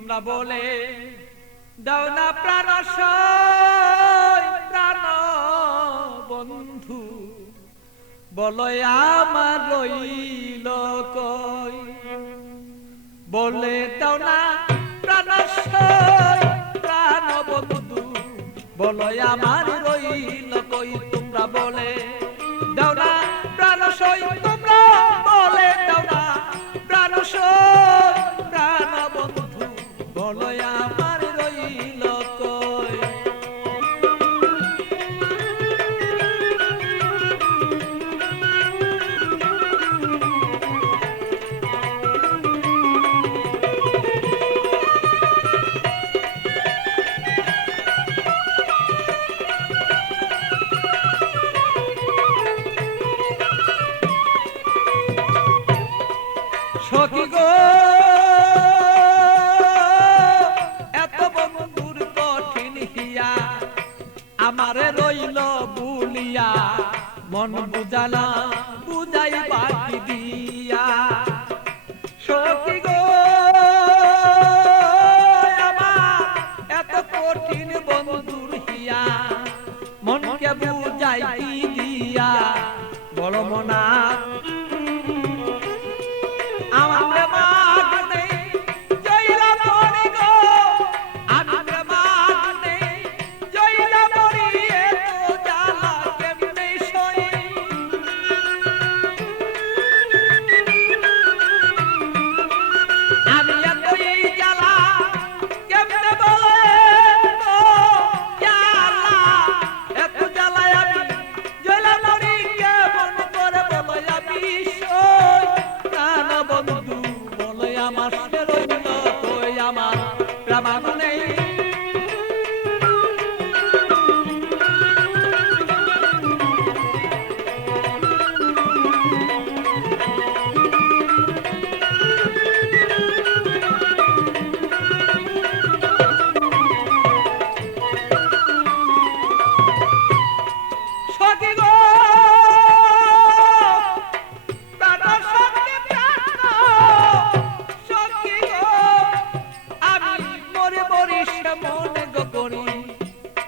তোমরা বলে দাও না প্রাণ প্রাণ বন্ধু, বলো আমার রইল কই। বলে দাও না প্রাণ প্রাণ বন্ধু, বলো আমার রইল কই। তোমরা বলে দাও না প্রাণ তোমরা বলে দাও না প্রাণ প্রাণ বন্ধু, বলো আমার রইল কই। সখী গো এত বন্ধুর কঠিন হিয়া, আমারে রইল বুলিয়া মন বুঝালা বুঝাই বাকি দিয়া। সখী গো আমার এত কঠিন বন্ধুর হিয়া, মনকে বুঝাই কি দিয়া। বড় মনা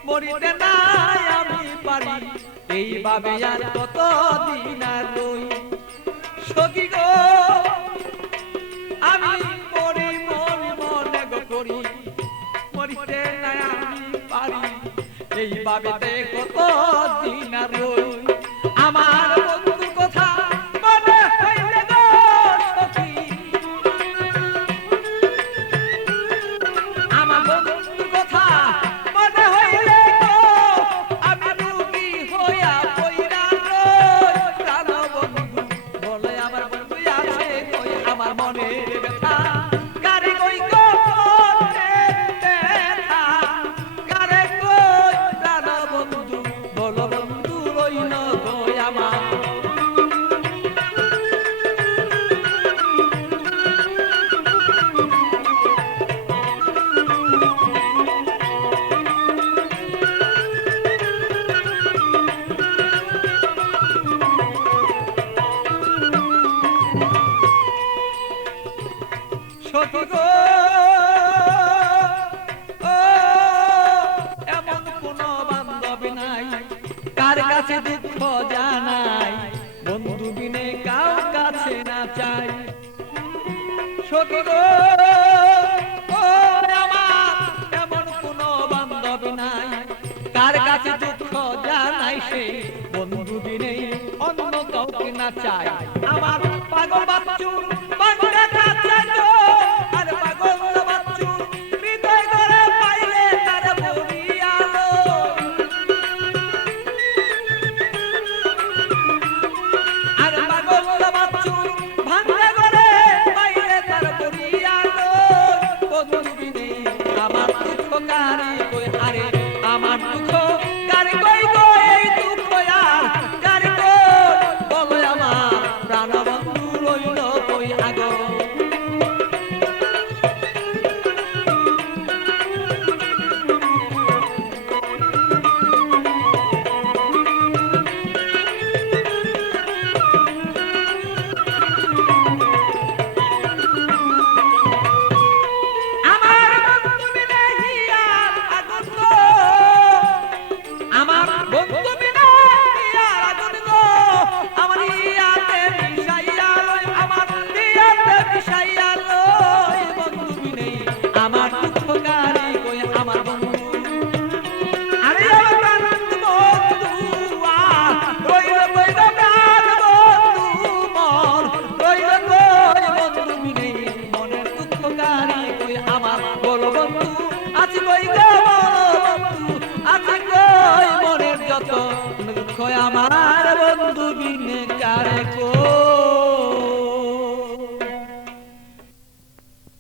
মরিতে নাই আমি পারি, এইভাবে আর কত দিন আর রই। সখী গো আমি মরি মরি মনে গো করি, মরিতে নাই আমি পারি, এইভাবে কত দিন আর রই। আমার বন্ধুর কথা মনে হইলে গো সখী, আমার বন্ধুর কথা মনে হইলে গো আমি রুগী হইয়া পইরা রই। প্রাণ বন্ধু বলে আমার বন্ধু আছে কই, আমার মনের ব্যথা কারে কই গো ব্যথা কারে কই। প্রাণ বন্ধু বলো বন্ধু রইল কই আমার। সখী গো এমন কোন বান্ধবী নাই কার কাছে দুঃখ জানাই, বন্ধু বিনে কার কাছে না চাই। সখী গো আমার এমন কোন বান্ধবী নাই কার কাছে দুঃখ জানাই, সে বন্ধু বিনে অন্য কাউকে না চাই। আমার পাগল বাচ্চু বান্ধা কাছে আমার